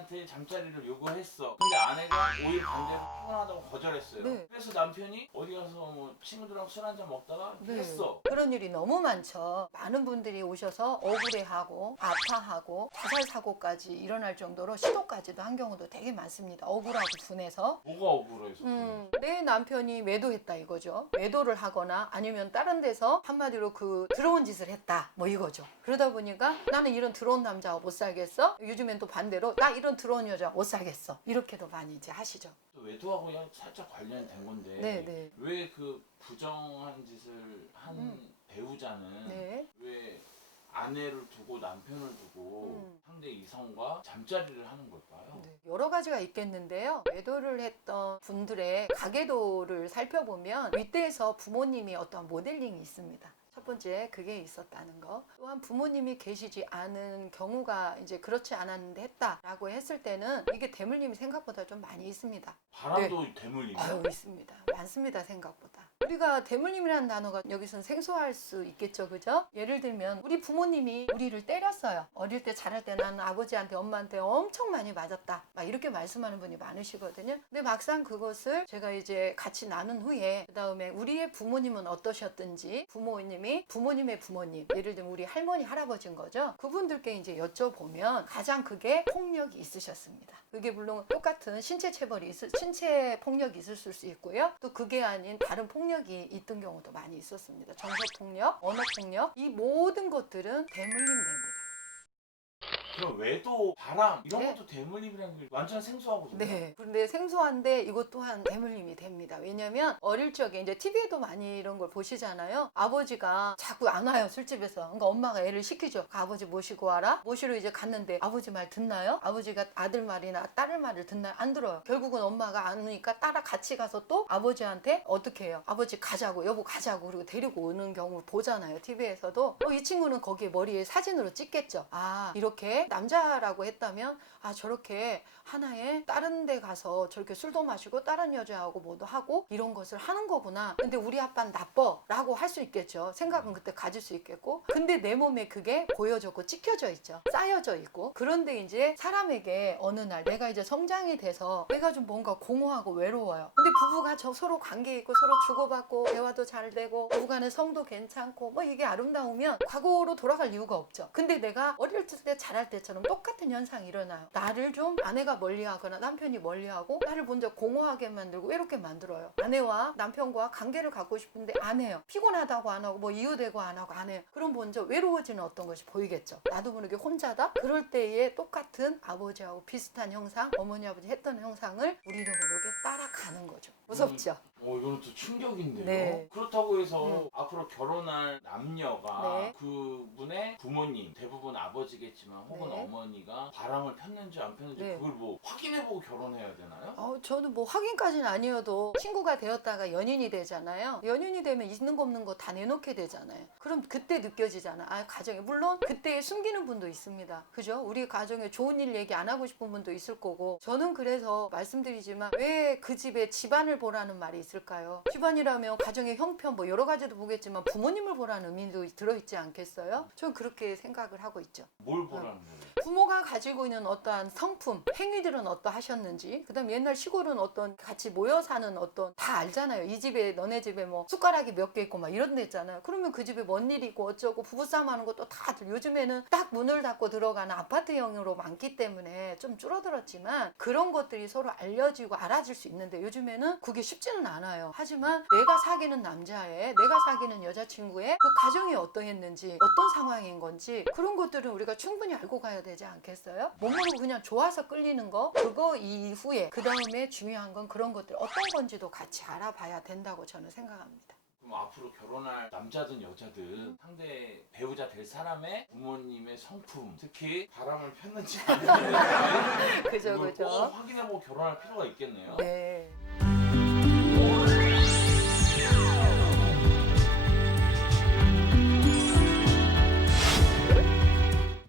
아내한테 잠자리를 요구했어. 근데 아내가 오히려 반대로 피곤하다고 거절했어요. 네. 그래서 남편이 어디 가서 뭐 친구들하고 술 한잔 먹다가 네. 했어. 그런 일이 너무 많죠. 많은 분들이 오셔서 억울해하고 아파하고 자살 사고까지 일어날 정도로 시도까지도 한 경우도 되게 많습니다. 억울하고 분해서. 뭐가 억울해서? 내 남편이 매도했다 이거죠. 매도를 하거나 아니면 다른 데서 한마디로 그 더러운 짓을 했다 뭐 이거죠. 그러다 보니까 나는 이런 더러운 남자와 못 살겠어. 요즘엔 또 반대로 나 이런 더러운 여자 못 살겠어. 이렇게도 많이 이제 하시죠. 또 외도하고 그냥 살짝 관련된 건데 네. 왜 그 부정한 짓을 한 배우자는 네. 왜 아내를 두고 남편을 두고 상대 이성과 잠자리를 하는 걸까요? 네, 여러 가지가 있겠는데요. 매도를 했던 분들의 가계도를 살펴보면 윗대에서 부모님이 어떤 모델링이 있습니다. 첫 번째 그게 있었다는 거. 또한 부모님이 계시지 않은 경우가 이제 그렇지 않았는데 했다라고 했을 때는 이게 대물림이 생각보다 좀 많이 있습니다. 바람도 대물림이요? 아유, 있습니다. 많습니다, 생각보다. 우리가 대물림이라는 단어가 여기서는 생소할 수 있겠죠, 그죠? 예를 들면 우리 부모님이 우리를 때렸어요. 어릴 때 자랄 때 나는 아버지한테 엄마한테 엄청 많이 맞았다 막 이렇게 말씀하는 분이 많으시거든요. 근데 막상 그것을 제가 이제 같이 나눈 후에 그 다음에 우리의 부모님은 어떠셨든지 부모님의 부모님, 예를 들면 우리 할머니 할아버지인 거죠. 그분들께 이제 여쭤보면 가장 크게 폭력이 있으셨습니다. 그게 물론 똑같은 신체 폭력이 있을 수 있고요. 또 그게 아닌 다른 폭력이 있던 경우도 많이 있었습니다. 정서폭력, 언어폭력, 이 모든 것들은 대물림됩니다. 그럼 외도, 바람 이런 네. 것도 대물림이라는 게 완전 생소하거든요. 네. 그런데 생소한데 이것 또한 대물림이 됩니다. 왜냐면 어릴 적에 이제 TV에도 많이 이런 걸 보시잖아요. 아버지가 자꾸 안 와요, 술집에서. 그러니까 엄마가 애를 시키죠. 그 아버지 모시고 와라. 모시러 이제 갔는데 아버지 말 듣나요? 아버지가 아들 말이나 딸 말을 듣나요? 안 들어요. 결국은 엄마가 안 오니까 따라 같이 가서 또 아버지한테 어떻게 해요? 아버지 가자고, 여보 가자고, 그리고 데리고 오는 경우 보잖아요, TV에서도. 이 친구는 거기에 머리에 사진으로 찍겠죠. 아, 이렇게 남자라고 했다면 아, 저렇게 하나에 다른 데 가서 저렇게 술도 마시고 다른 여자하고 뭐도 하고 이런 것을 하는 거구나. 근데 우리 아빠는 나빠 라고 할 수 있겠죠. 생각은 그때 가질 수 있겠고. 근데 내 몸에 그게 보여졌고 찍혀져 있죠. 쌓여져 있고. 그런데 이제 사람에게 어느 날 내가 이제 성장이 돼서 내가 좀 뭔가 공허하고 외로워요. 근데 부부가 서로 관계 있고 서로 주고받고 대화도 잘 되고 부부간의 성도 괜찮고 뭐 이게 아름다우면 과거로 돌아갈 이유가 없죠. 근데 내가 어릴 때 자랄 때처럼 똑같은 현상이 일어나요. 나를 좀 아내가 멀리하거나 남편이 멀리하고 나를 먼저 공허하게 만들고 외롭게 만들어요. 아내와 남편과 관계를 갖고 싶은데 안 해요. 피곤하다고 안 하고 뭐 이유되고 안 하고 안 해요. 그럼 먼저 외로워지는 어떤 것이 보이겠죠. 나도 모르게 혼자다? 그럴 때에 똑같은 아버지하고 비슷한 형상, 어머니 아버지 했던 형상을 우리도 모르게 따라가는 거죠. 무섭죠? 이거는 또 충격인데요. 네. 그렇다고 해서 앞으로 결혼할 남녀가 네. 그분의 부모님, 대부분 아버지겠지만 혹은 네. 어머니가 바람을 폈는지 안 폈는지 네. 그걸 뭐 확인해보고 결혼해야 되나요? 저는 뭐 확인까지는 아니어도 친구가 되었다가 연인이 되잖아요. 연인이 되면 있는 거 없는 거 다 내놓게 되잖아요. 그럼 그때 느껴지잖아. 아, 가정에 물론 그때 숨기는 분도 있습니다. 그죠? 우리 가정에 좋은 일 얘기 안 하고 싶은 분도 있을 거고. 저는 그래서 말씀드리지만 왜 그 집에 집안을 보라는 말이 있을까요? 집안이라면 가정의 형편 뭐 여러 가지도 보겠지만 부모님을 보라는 의미도 들어있지 않겠어요? 저는 그렇게 생각을 하고 있죠. 뭘 보라는 거예요? 부모가 가지고 있는 어떠한 성품, 행위들은 어떠하셨는지, 그 다음 옛날 시골은 어떤 같이 모여 사는 어떤 다 알잖아요. 이 집에 너네 집에 뭐 숟가락이 몇 개 있고 막 이런 데 있잖아요. 그러면 그 집에 뭔 일이 있고 어쩌고 부부싸움 하는 것도 다들 요즘에는 딱 문을 닫고 들어가는 아파트형으로 많기 때문에 좀 줄어들었지만 그런 것들이 서로 알려지고 알아질 수 있는데 요즘에는 그게 쉽지는 않아요. 하지만 내가 사귀는 남자의, 내가 사귀는 여자친구의 그 가정이 어떠했는지, 어떤 상황인 건지 그런 것들은 우리가 충분히 알고 가야 되지 않겠어요? 못 모르고 그냥 좋아서 끌리는 거, 그거 이후에 그 다음에 중요한 건 그런 것들 어떤 건지도 같이 알아봐야 된다고 저는 생각합니다. 그럼 앞으로 결혼할 남자든 여자든 상대 배우자 될 사람의 부모님의 성품, 특히 바람을 폈는지 안 폈는지 그죠, 이걸 그죠. 꼭 확인해보고 결혼할 필요가 있겠네요. 네.